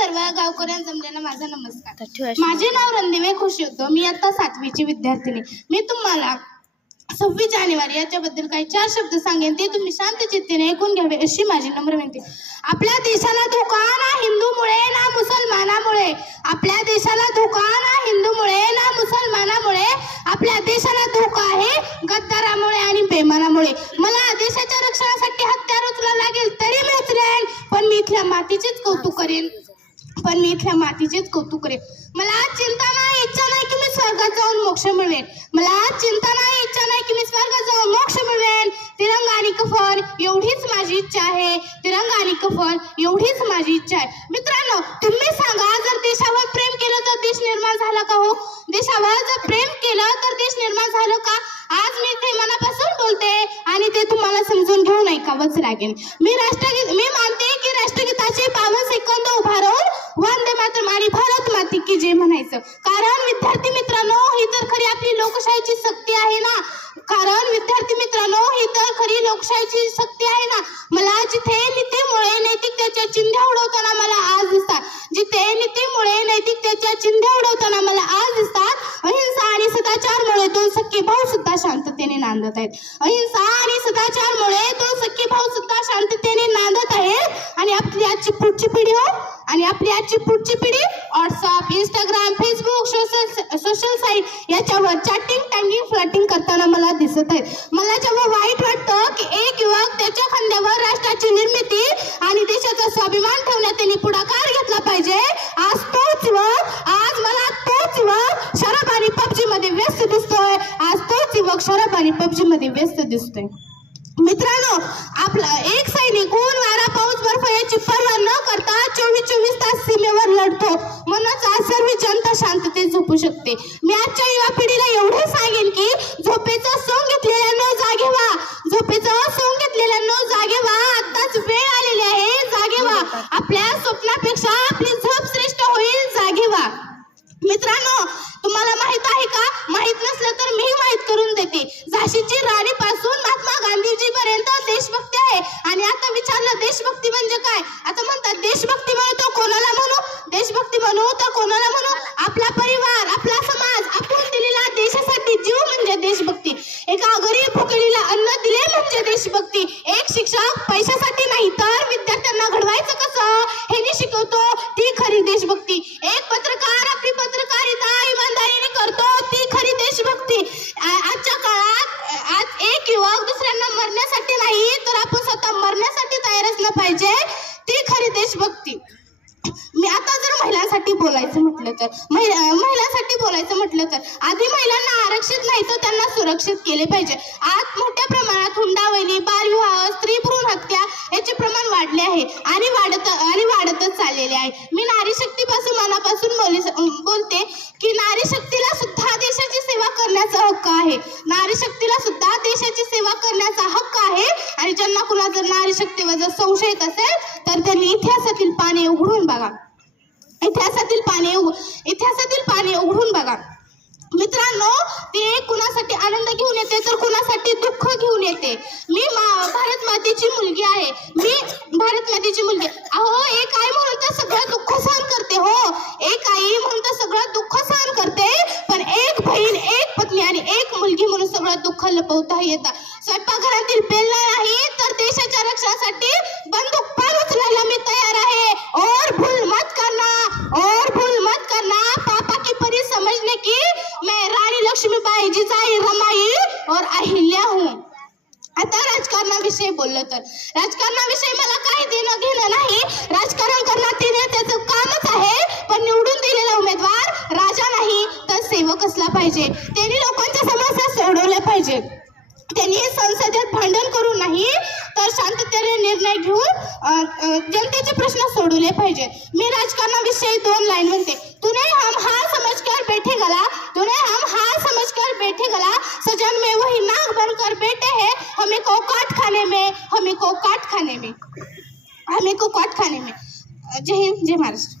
सर्व गावकऱ्यांना माझा नमस्कार. माझे नाव रणदिवे खुशी होतं मी आता सातवीची विद्यार्थिनी. मी तुम्हाला सव्वीस जानेवारी याच्याबद्दल काही चार शब्द सांगेन. ते तुम्ही शांत चित्तेने ऐकून घ्यावे अशी माझी नम्र विनंती. आपल्या देशाला धोका ना हिंदूमुळे ना मुसलमानामुळे. आपल्या देशाला धोका ना हिंदूमुळे ना मुसलमानामुळे. आपल्या देशाला धोका आहे गद्दारामुळे आणि बेमानामुळे. मला देशाच्या रक्षणासाठी हत्यार उचलावं लागेल तरी मी उचलेन पण मी इथल्या मातीचेच कौतुक करेन. पण मी इथल्या मातीचेच कौतुक करेन. मला आज चिंता नाही इच्छा नाही की मी स्वर्गात जाऊन मोक्ष मिळवेन. मला आज चिंता नाही इच्छा नाही की मी स्वर्गात जाऊन मोक्ष मिळवेन. तिरंगा आणि कफन एवढीच माझी इच्छा आहे. तिरंगा आणि कफन एवढीच माझी इच्छा आहे. मित्रांनो तुम्ही सांगा जर देशावर प्रेम केलं तर देश निर्माण झाला का हो? देशावर जर प्रेम केलं तर देश निर्माण झालं का? आज मी ते मनापासून बोलते आणि ते तुम्हाला समजून घेऊन ऐकावंच लागेल मी राष्ट्रगीत मी मानते की राष्ट्रगीताचे बावन्न सेकंद उभा राहून आणि भारत माती की जे म्हणायचं. कारण विद्यार्थी मित्रांनो ही तर खरी आपली लोकशाहीची शक्ती आहे ना? कारण विद्यार्थी मित्रांनो ही तर खरी लोकशाहीची शक्ती आहे ना मला जिथे नीतीमुळे नैतिकतेच्या चिंध्या उडवताना मला आज दिसतात जिथे नीतीमुळे नैतिकतेच्या चिंध्या उडवताना मला आज दिसतात अहिंसा आणि सदाचारमुळे दोन सख्खे भाऊ सुद्धा शांततेने नांदत आहेत. अहिंसा आणि सदाचारमुळे दोन सख्खे भाऊ सुद्धा शांततेने नांदत आहेत. आणि आपली आजची पुढची पिढी हो. आणि आपली आजची पुढची पिढी WhatsApp Instagram Facebook social social site याच्यावर चॅटिंग टँगिंग फ्लटिंग करताना मला दिसत आहे मला जेव्हा वाईट वाटतं की एक युवक त्याच्या खांद्यावर राष्ट्राची निर्मिती आणि देशाचा स्वाभिमान ठेवण्यात त्यांनी पुढाकार घेतला पाहिजे आज तोच युवक आज मला तोच युवक शराब आणि पबजी मध्ये व्यस्त दिसतोय आज तोच आणि पबजी मध्ये व्यस्त दिसतोय. मित्रांनो आपला एक सैनिक ऊन वारा पाऊस बर्फ याची पर्वा न करता चोवीस चोवीस तास सीमेवर लढतो. म्हणूनच आज सर्व जनता शांततेत झोपू शकते. मी आजच्या युवा पिढीला एवढे सांगेन की झोपेचा सोंग घेतलेल्या न जागे व्हा. झोपेचा सोंग घेतलेल्या न जागे व्हा. आताच वेळ आलेली आहे. जागे व्हा. आपल्या स्वप्नापेक्षा आपली झोप श्रेष्ठ होईल. जागे व्हा. मित्रांनो तुम्हाला माहीत आहे का माहीत नसलं तर मी माहीत करून देते झाशीची राणी पासून महात्मा गांधीजी पर्यंत देशभक्ती आहे. आणि आता विचारलं देशभक्ती म्हणजे काय? आता म्हणतात देशभक्ती म्हणतो कोणाला म्हणू? देशभक्ती म्हणू तर कोणाला म्हणू? आपला परिवार आपला समाज आपण दिलेला देशासाठी जीव म्हणजे देशभक्ती. एका गरीब भुकेलीला अन्न दिले म्हणजे देशभक्ती. एक शिक्षक पैशासाठी नाही तर विद्यार्थ्यांना घडवायचं कसं? हे शिकवतो ती खरी देशभक्ती एक पत्रकार आपली पत्रकारिता इमानदारीने करतो ती खरी देशभक्ती आ- आजच्या काळात अ, आज एक युवक दुसऱ्यांना मरण्यासाठी नाही तर आपण स्वतः मरण्यासाठी तयार असलं पाहिजे ती खरी देशभक्ती मी आता जर महिलांसाठी बोलायचं म्हटलं तर महिलांसाठी बोलायचं म्हटलं तर आधी महिलांना आरक्षित नाही तर त्यांना सुरक्षित केले पाहिजे. आज मोठ्या प्रमाणात हुंडावली बालविवाह स्त्री भ्रूण हत्या याचे प्रमाण वाढले आहे आणि वाढत आणि वाढतच चाललेले आहे. मी नारी शक्तीपासून मनापासून बोली बोलते की नारी शक्तीला सुद्धा देशाची सेवा करण्याचा हक्क आहे. नारी शक्तीला सुद्धा देशाची सेवा करण्याचा हक्क आहे आणि ज्यांना कुणा जर नारी शक्तीवर जर संशयित असेल तर त्यांनी इतिहासातील पाने उघडून बघा. इतिहासातील पाने इतिहासातील पाने उघडून बघा. मित्रांनो ते कुणासाठी आनंद घेऊन येते तर कुणासाठी दुःख घेऊन येते? मी मा- भारत मातेची मुलगी आहे. मी भारत मातेची मुलगी. अहो एक आई म्हणून तर सगळं दुःख सहन करते हो. एक आई म्हणून तर सगळं दुःख सहन करते पण एक बहीण एक पत्नी आणि एक मुलगी म्हणून सगळं दुःख लपवता येतं. स्वयंपाकघरातील बेलना नाही तर देशाच्या रक्षणासाठी बंदूक पार उचलायला मी तयार आहे. और भूल मत करना और भूल मत करना पापा की परी समझने की मैं रानी लक्ष्मीबाई जिजाई रमाई और अहिल्या हूँ। आता राजकारणाविषयी बोललं तर. राजकारणाविषयी मला काही देणं घेणं नाही. राजकारण करणं ते त्याचं कामच आहे पण निवडून दिलेला उमेदवार राजा नाही तर सेवक असला पाहिजे. त्यांनी लोकांच्या समस्या सोडवल्या पाहिजे. त्यांनी संसदेत भांडण करू नाही तर शांततेने निर्णय घेऊन जनतेचे प्रश्न सोडवले पाहिजे. मी राजकारणाविषयी दोन लाईन म्हणते. तुने हम हा और बेटे बैठे हैं हमें को काट खाने में हमें को काट खाने में हमें को काट खाने में। जय हिंद जय महाराष्ट्र।